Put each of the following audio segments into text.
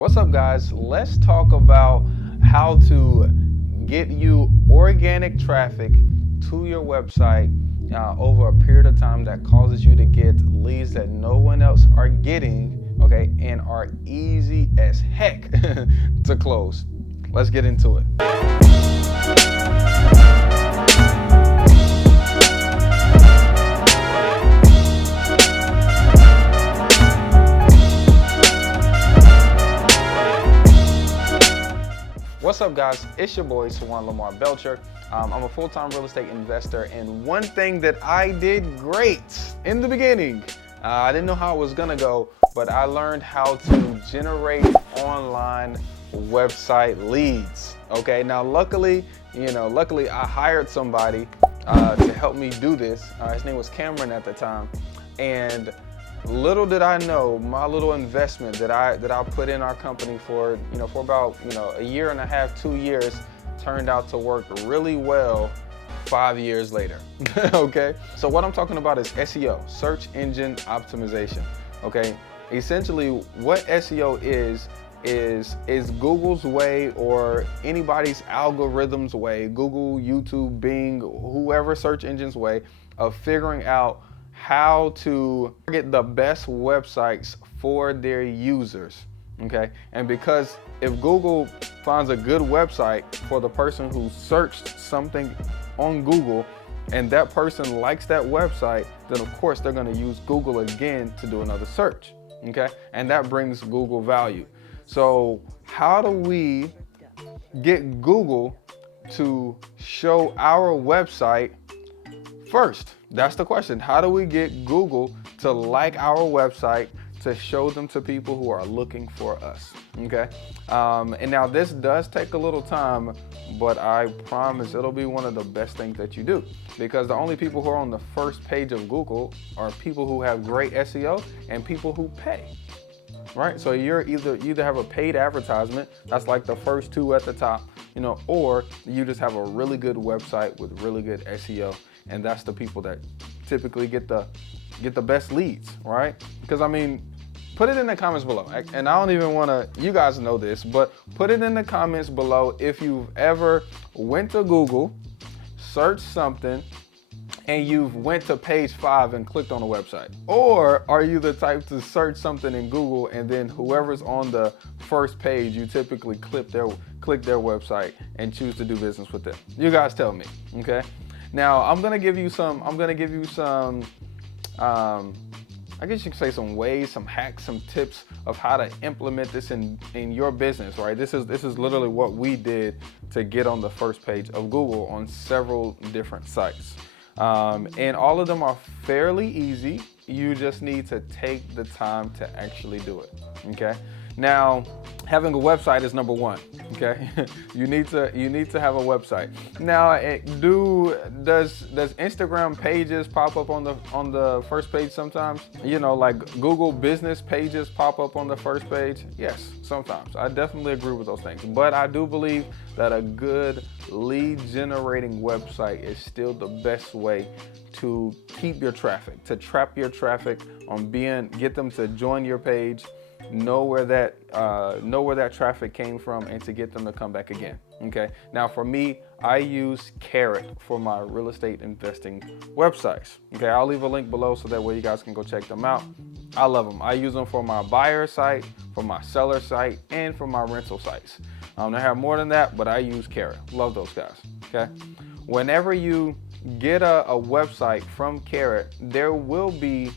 What's up, guys? Let's talk about how to get you organic traffic to your website over a period of time that causes you to get leads that no one else are getting, okay, and are easy as heck to close. Let's get into it. What's up, guys? It's your boy Swan Lamar Belcher. I'm a full-time real estate investor, and one thing that I did great in the beginning, I didn't know how it was gonna go, but I learned how to generate online website leads. Okay, now luckily I hired somebody to help me do this. His name was Cameron at the time, and little did I know, my little investment that I put in our company for about a year and a half, 2 years, turned out to work really well 5 years later. Okay, so what I'm talking about is SEO, search engine optimization. Okay, essentially what SEO is Google's way, or anybody's algorithm's way, Google, YouTube, Bing, whoever search engine's way of figuring out how to get the best websites for their users. Okay, and because if Google finds a good website for the person who searched something on Google and that person likes that website, then of course they're going to use Google again to do another search. Okay, and that brings Google value. So how do we get Google to show our website first? That's the question. How do we get Google to like our website, to show them to people who are looking for us? Okay, and now this does take a little time, but I promise it'll be one of the best things that you do, because the only people who are on the first page of Google are people who have great SEO and people who pay. Right? So you're either have a paid advertisement, that's like the first two at the top, or you just have a really good website with really good SEO, and that's the people that typically get the best leads, right? Because I mean, put it in the comments below, and I don't even want to, you guys know this, but put it in the comments below if you've ever went to Google, searched something, and you've went to page 5 and clicked on a website. Or are you the type to search something in Google and then whoever's on the first page, you typically click their website and choose to do business with them? You guys tell me, okay? Now I'm gonna give you some, I guess you could say some ways, some hacks, some tips of how to implement this in your business, right? This is literally what we did to get on the first page of Google on several different sites. And all of them are fairly easy. You just need to take the time to actually do it, okay? Now, having a website is number one, okay? you need to have a website. Now, does Instagram pages pop up on the first page sometimes? Like Google business pages pop up on the first page? Yes, sometimes. I definitely agree with those things. But I do believe that a good lead generating website is still the best way to keep your traffic, to trap your traffic on get them to join your page, know where that traffic came from, and to get them to come back again. Okay, now for me, I use Carrot for my real estate investing websites. Okay, I'll leave a link below so that way you guys can go check them out. I love them. I use them for my buyer site, for my seller site, and for my rental sites. I have more than that, but I use Carrot. Love those guys. Okay, whenever you get a website from Carrot, there will be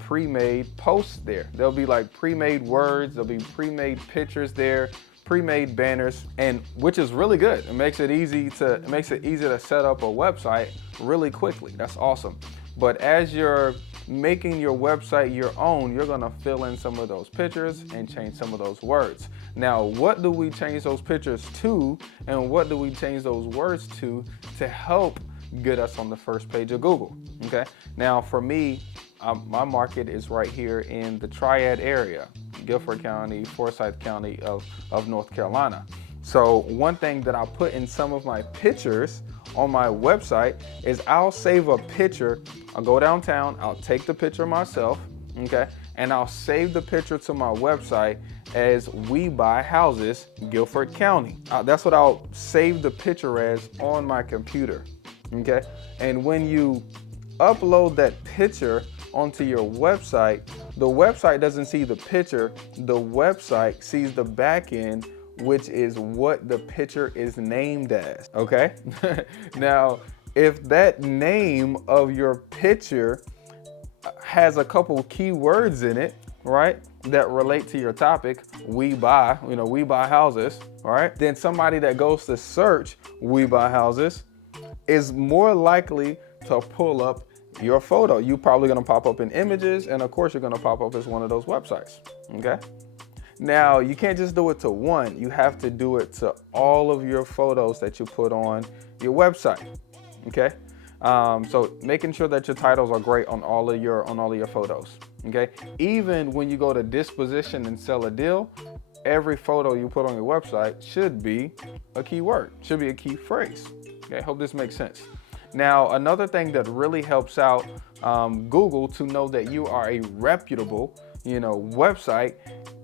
pre-made posts there. There'll be like pre-made words, there'll be pre-made pictures there, pre-made banners, and which is really good. It makes it easy to set up a website really quickly. That's awesome. But as you're making your website your own, you're gonna fill in some of those pictures and change some of those words. Now, what do we change those pictures to, and what do we change those words to help get us on the first page of Google? Okay, now for me, my market is right here in the Triad area, Guilford County, Forsyth County of North Carolina. So one thing that I'll put in some of my pictures on my website is I'll save a picture. I'll go downtown, I'll take the picture myself, okay? and I'll save the picture to my website as We Buy Houses, Guilford County. That's what I'll save the picture as on my computer, okay? And when you upload that picture onto your website, the website doesn't see the picture, the website sees the back end, which is what the picture is named as, okay? Now, if that name of your picture has a couple keywords in it, right, that relate to your topic, we buy houses, right, then somebody that goes to search We Buy Houses is more likely to pull up your photo. You're probably gonna pop up in images, and of course you're gonna pop up as one of those websites, okay? Now, you can't just do it to one, you have to do it to all of your photos that you put on your website, okay? So making sure that your titles are great on all of your photos, okay? Even when you go to disposition and sell a deal, every photo you put on your website should be a keyword, should be a key phrase, okay? Hope this makes sense. Now, another thing that really helps out Google to know that you are a reputable, website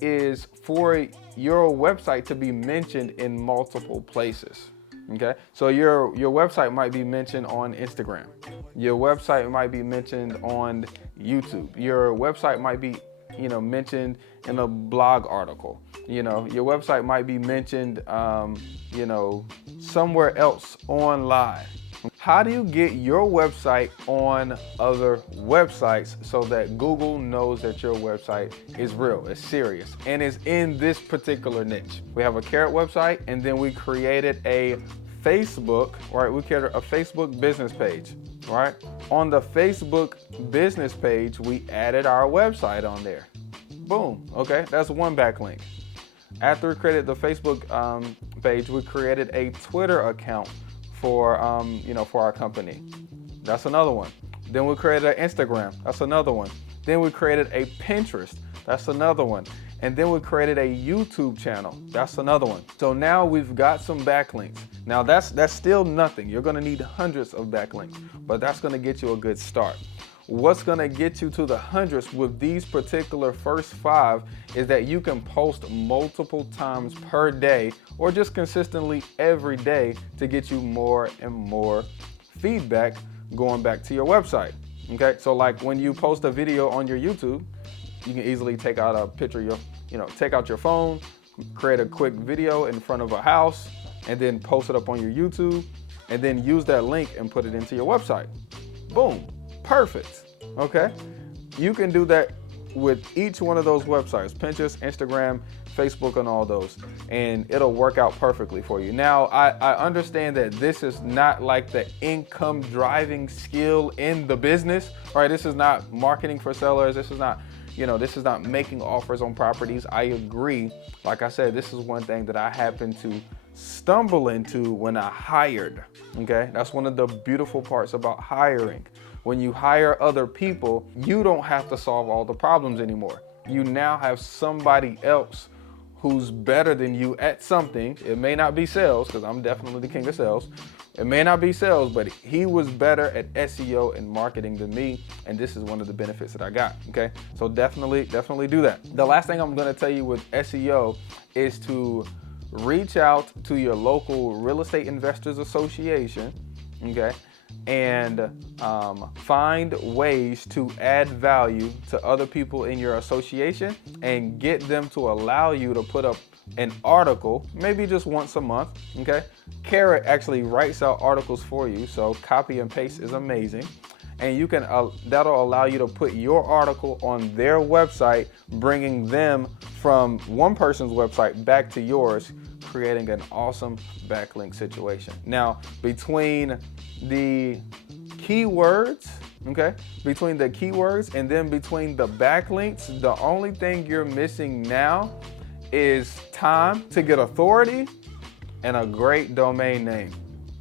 is for your website to be mentioned in multiple places. Okay, so your website might be mentioned on Instagram. Your website might be mentioned on YouTube. Your website might be, mentioned in a blog article. Your website might be mentioned, somewhere else online. How do you get your website on other websites so that Google knows that your website is real, is serious, and is in this particular niche? We have a Carrot website, and then we created a Facebook, right? We created a Facebook business page, right? On the Facebook business page, we added our website on there. Boom, okay, that's one backlink. After we created the Facebook page, we created a Twitter account for our company. That's another one. Then we created an Instagram. That's another one. Then we created a Pinterest. That's another one. And then we created a YouTube channel. That's another one. So now we've got some backlinks. Now that's still nothing. You're gonna need hundreds of backlinks, but that's gonna get you a good start. What's gonna get you to the hundreds with these particular first 5 is that you can post multiple times per day or just consistently every day to get you more and more feedback going back to your website. Okay, so like when you post a video on your YouTube, you can easily take out a picture, take out your phone, create a quick video in front of a house, and then post it up on your YouTube, and then use that link and put it into your website. Boom. Perfect, okay? You can do that with each one of those websites, Pinterest, Instagram, Facebook, and all those, and it'll work out perfectly for you. Now, I understand that this is not like the income driving skill in the business, right? This is not marketing for sellers. This is not, this is not making offers on properties. I agree. Like I said, this is one thing that I happened to stumble into when I hired, okay? That's one of the beautiful parts about hiring. When you hire other people, you don't have to solve all the problems anymore. You now have somebody else who's better than you at something. It may not be sales, because I'm definitely the king of sales. It may not be sales, but he was better at SEO and marketing than me, and this is one of the benefits that I got, okay? So definitely do that. The last thing I'm gonna tell you with SEO is to reach out to your local real estate investors association, okay? And find ways to add value to other people in your association and get them to allow you to put up an article, maybe just once a month, okay? Carrot actually writes out articles for you, so copy and paste is amazing. And you can that'll allow you to put your article on their website, bringing them from one person's website back to yours, creating an awesome backlink situation. Now, between the keywords, okay, between the keywords and then between the backlinks, the only thing you're missing now is time to get authority and a great domain name.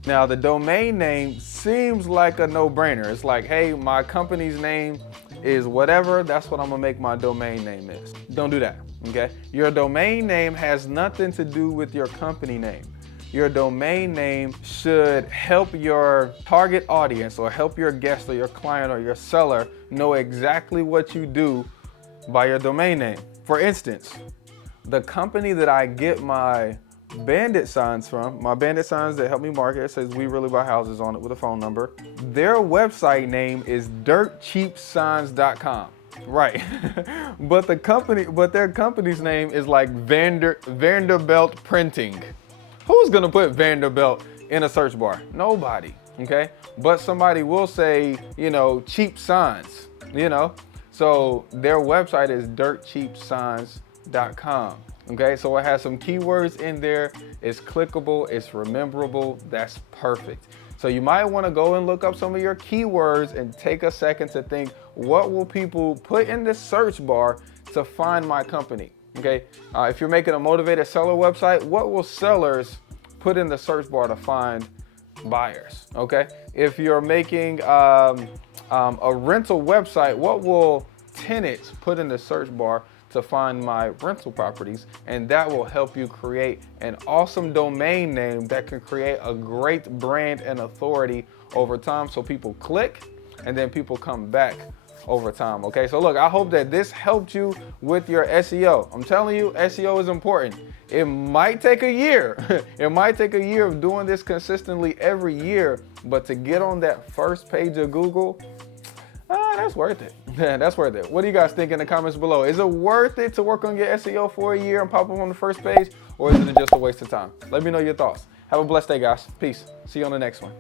Now, the domain name seems like a no-brainer. It's like, hey, my company's name is whatever, that's what I'm gonna make my domain name is. Don't do that, okay? Your domain name has nothing to do with your company name. Your domain name should help your target audience or help your guest or your client or your seller know exactly what you do by your domain name. For instance, the company that I get my bandit signs from, my bandit signs that help me market, it says We Really Buy Houses on it with a phone number. Their website name is dirtcheapsigns.com. Right. but their company's name is like Vanderbilt Printing. Who's gonna put Vanderbilt in a search bar? Nobody. Okay. But somebody will say, cheap signs, So their website is dirtcheapsigns.com. Okay, so it has some keywords in there. It's clickable, it's rememberable. That's perfect. So you might want to go and look up some of your keywords and take a second to think, what will people put in the search bar to find my company? Okay, if you're making a motivated seller website, what will sellers put in the search bar to find buyers? Okay, if you're making a rental website, what will tenants put in the search bar to find my rental properties? And that will help you create an awesome domain name that can create a great brand and authority over time, so people click and then people come back over time. Okay, so look, I hope that this helped you with your SEO. I'm telling you, SEO is important. It might take a year. It might take a year of doing this consistently every year, but to get on that first page of Google, that's worth it. Yeah, that's worth it. What do you guys think in the comments below? Is it worth it to work on your SEO for a year and pop up on the first page, or is it just a waste of time? Let me know your thoughts. Have a blessed day, guys. Peace. See you on the next one.